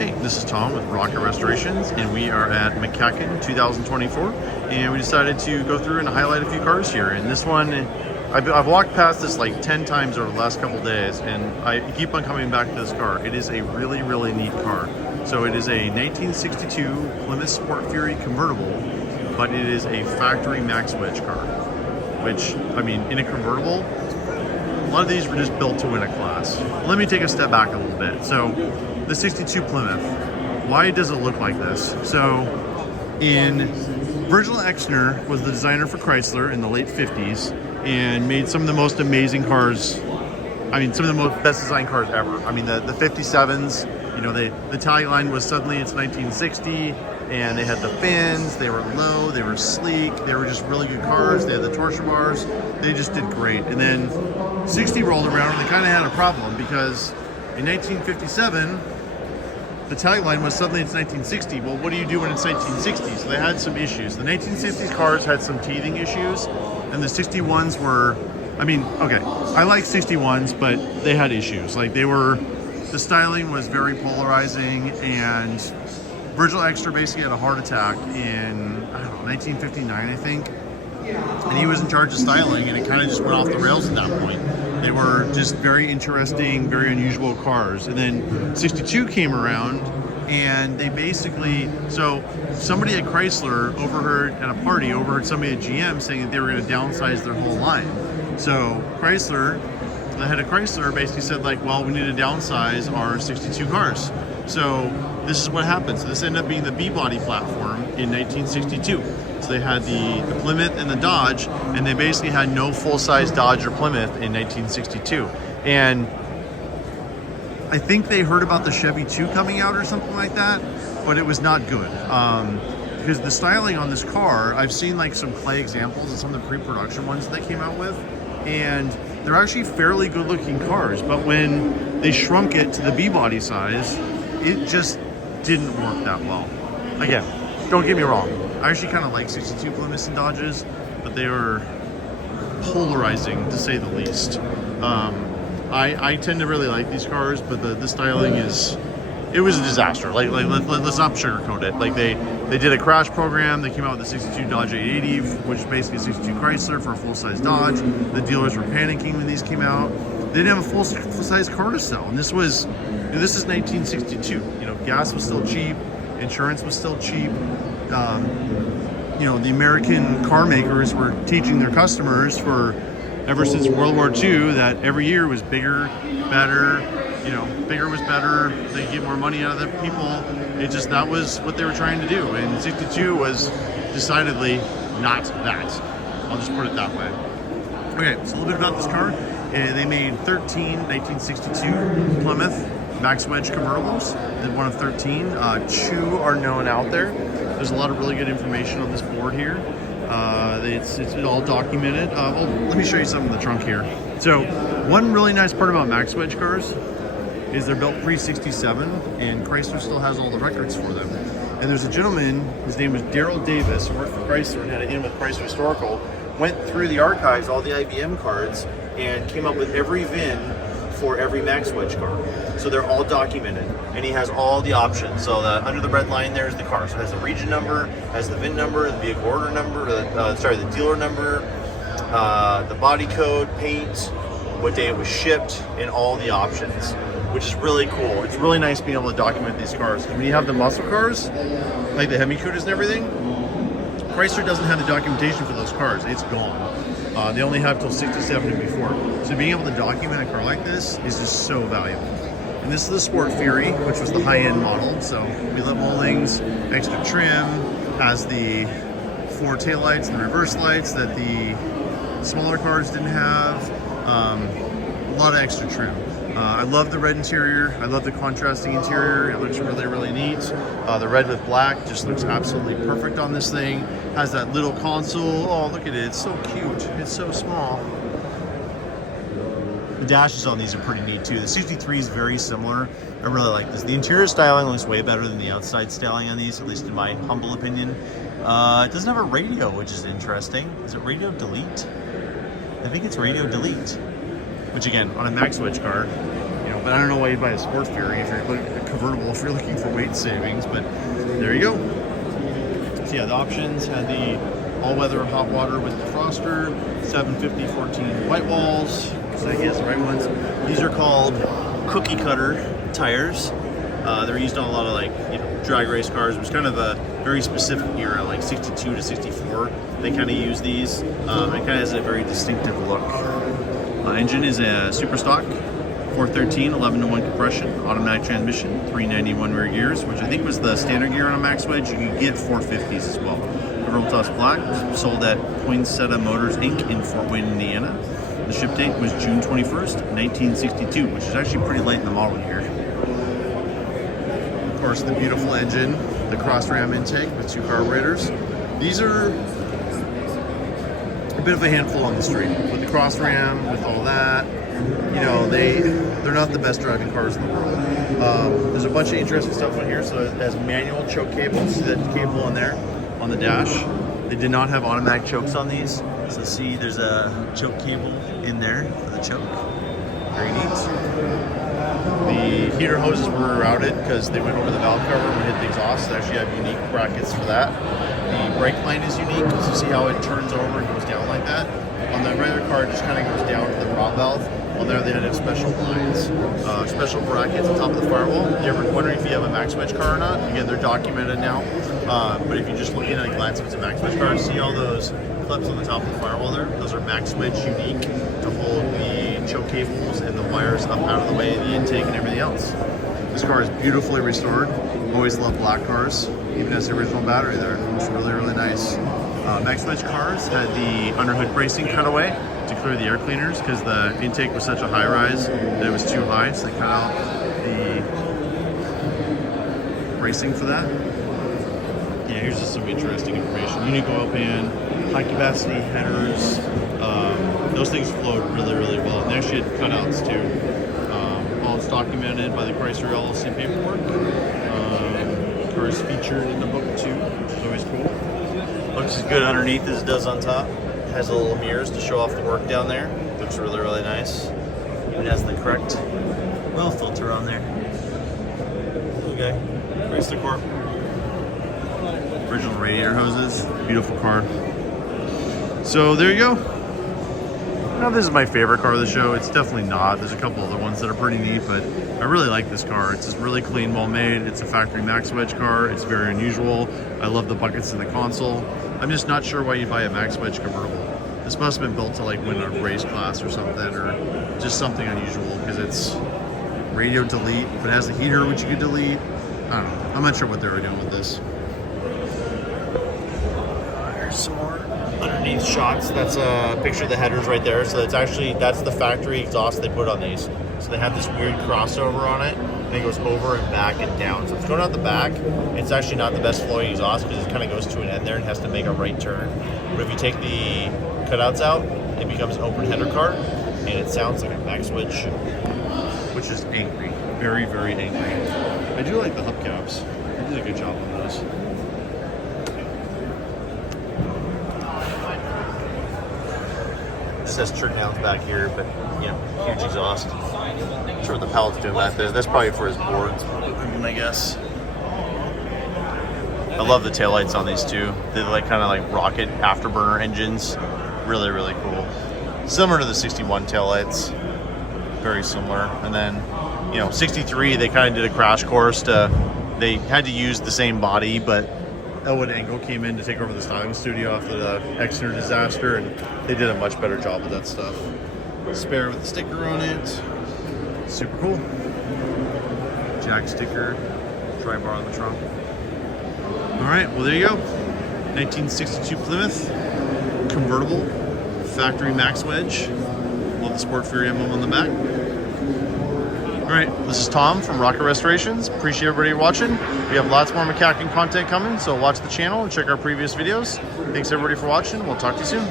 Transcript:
Hey, this is Tom with Rocket Restorations, and we are at MCACN 2024, and we decided to go through and highlight a few cars here. And this one, I've walked past this like 10 times over the last couple days, and I keep on coming back to this car. It is a really, really neat car. So it is a 1962 Plymouth Sport Fury convertible, but it is a factory Max Wedge car, which, I mean, in a convertible, a lot of these were just built to win a class. Let me take a step back a little bit. So the 62 Plymouth, why does it look like this? So Virgil Exner was the designer for Chrysler in the late 50s and made some of the most amazing cars. I mean, some of the most best designed cars ever. I mean, the 57s, you know, the tagline was suddenly it's 1960, and they had the fins, they were low, they were sleek, they were just really good cars. They had the torsion bars, they just did great. And then 60 rolled around and they kind of had a problem because in 1957, the tagline was suddenly it's 1960. Well, what do you do when it's 1960? So they had some issues. The 1960s cars had some teething issues, and the 61s were, I mean, okay, I like 61s, but they had issues. Like the styling was very polarizing, and Virgil Exner basically had a heart attack in, I don't know, 1959, I think. And he was in charge of styling, and it kind of just went off the rails at that point. They were just very interesting, very unusual cars. And then 62 came around, and they basically, so somebody at Chrysler overheard somebody at GM saying that they were going to downsize their whole line. So Chrysler, the head of Chrysler basically said like, well, we need to downsize our 62 cars. So this is what happened. So this ended up being the B-body platform in 1962. So they had the Plymouth and the Dodge, and they basically had no full-size Dodge or Plymouth in 1962. And I think they heard about the Chevy 2 coming out or something like that, but it was not good. Because the styling on this car, I've seen like some clay examples of some of the pre-production ones that they came out with, and they're actually fairly good-looking cars, but when they shrunk it to the B-body size, it just didn't work that well. Again, don't get me wrong, I actually kind of like 62 Plymouths and Dodges, but they were polarizing to say the least. I tend to really like these cars, but the styling it was a disaster. Like let's not sugarcoat it. Like they did a crash program. They came out with the 62 Dodge 880, which is basically a 62 Chrysler for a full-size Dodge. The dealers were panicking when these came out. They didn't have a full-size car to sell, and this is 1962. You know, gas was still cheap, insurance was still cheap. You know, the American car makers were teaching their customers ever since World War II that every year was bigger, better. You know, bigger was better. They get more money out of the people. That was what they were trying to do. And 62 was decidedly not that. I'll just put it that way. Okay, so a little bit about this car. They made 13 1962 Plymouth Max Wedge convertibles. They're one of 13. 2 are known out there. There's a lot of really good information on this board here. It's all documented. Let me show you some in the trunk here. So one really nice part about Max Wedge cars is they're built pre-67, and Chrysler still has all the records for them. And there's a gentleman, his name was Daryl Davis, who worked for Chrysler and had an in with Chrysler Historical, went through the archives, all the IBM cards, and came up with every VIN for every Max Wedge car. So they're all documented, and he has all the options. So under the red line there is the car. So it has the region number, has the VIN number, the vehicle order number, the dealer number, the body code, paint, what day it was shipped, and all the options, which is really cool. It's really nice being able to document these cars. When you have the muscle cars, like the Hemi Cudas and everything, Chrysler doesn't have the documentation for those cars. It's gone. They only have till 67 and before. So being able to document a car like this is just so valuable. And this is the Sport Fury, which was the high-end model. So wheel moldings, extra trim, has the 4 taillights and the reverse lights that the smaller cars didn't have. A lot of extra trim. I love the red interior. I love the contrasting interior. It looks really, really neat. The red with black just looks absolutely perfect on this thing. Has that little console. Oh, look at it. It's so cute. It's so small. The dashes on these are pretty neat too. The 63 is very similar. I really like this. The interior styling looks way better than the outside styling on these, at least in my humble opinion. It doesn't have a radio, which is interesting. Is it radio delete? I think it's radio delete. Which again, on a Max Wedge car, you know, but I don't know why you'd buy a Sport Fury if you're looking at a convertible if you're looking for weight savings. But there you go. So yeah, the options had the all-weather hot water with defroster, 750 14 white walls. So I guess the right ones. These are called cookie cutter tires. They're used on a lot of like drag race cars. It was kind of a very specific era, like 62 to 64. They kind of use these. It kind of has a very distinctive look. Engine is a super stock 413 11-to-1 compression, automatic transmission, 391 rear gears, which I think was the standard gear on a Max Wedge. You can get 450s as well. Convertible Toss Black, sold at Poinsettia Motors Inc. in Fort Wayne, Indiana. The ship date was June 21st, 1962, which is actually pretty late in the model year. Of course, the beautiful engine, the cross ram intake with 2 carburetors. These are a bit of a handful on the street. With the cross ram, with all that, they're not the best driving cars in the world. There's a bunch of interesting stuff on here. So it has manual choke cables. See that cable on there on the dash? They did not have automatic chokes on these. So see, there's a choke cable in there for the choke. Very neat. The heater hoses were routed because they went over the valve cover and hit the exhaust. They actually have unique brackets for that. The brake line is unique because you see how it turns over and goes down like that. On the regular car, it just kind of goes down to the prop valve. On there, they have special lines, special brackets on top of the firewall. If you're ever wondering if you have a Max Wedge car or not, again, they're documented now. But if you're just looking at a glance if it's a Max Wedge car, see all those clips on the top of the firewall there? Those are Max Wedge unique to hold the choke cables and the wires up out of the way of the intake and everything else. This car is beautifully restored. Always love black cars, even has the original battery there. It's really, really nice. Max Wedge cars had the underhood bracing cut away to clear the air cleaners because the intake was such a high rise that it was too high, so they cut out the bracing for that. Yeah, here's just some interesting information. Unique oil pan, high capacity headers. Those things flowed really, really well. And they actually had cutouts too. All it's documented by the Chrysler LLC paperwork. Car is featured in the book too, which is always cool. Looks as good underneath as it does on top. It has a little mirrors to show off the work down there. Looks really, really nice. It has the correct oil filter on there. Okay, Chrysler Corp. Original radiator hoses. Beautiful car. So there you go. Now this is my favorite car of the show. It's definitely not. There's a couple other ones that are pretty neat, but I really like this car. It's just really clean, well made. It's a factory Max Wedge car. It's very unusual. I love the buckets in the console. I'm just not sure why you buy a Max Wedge convertible. This must have been built to like win a race class or something, or just something unusual because it's radio delete, but it has a heater which you could delete. I don't know. I'm not sure what they were doing with this. Here's some more underneath shots. That's a picture of the headers right there. So that's the factory exhaust they put on these. So they have this weird crossover on it, and it goes over and back and down. So if it's going out the back, it's actually not the best flowing exhaust because it kind of goes to an end there and has to make a right turn. But if you take the cutouts out, it becomes an open header car, and it sounds like a Max Wedge should, which is angry, very, very angry. I do like the hubcaps. They did a good job on those. This has turn downs back here, but huge exhaust. I'm sure what the pallet's doing back there. That's probably for his boards, I guess. I love the taillights on these too. They're kind of rocket afterburner engines. Really, really cool. Similar to the 61 taillights. Very similar. And then, 63, they kind of did a crash course they had to use the same body, but Elwood Engel came in to take over the styling studio after the Exeter disaster, and they did a much better job with that stuff. Spare with a sticker on it. Super cool. Jack sticker, tri-bar on the trunk. All right, well there you go. 1962 Plymouth convertible, factory Max Wedge. Love the Sport Fury emblem on the back. All right, this is Tom from Rocket Restorations. Appreciate everybody watching. We have lots more MCACN content coming, so watch the channel and check our previous videos. Thanks everybody for watching. We'll talk to you soon.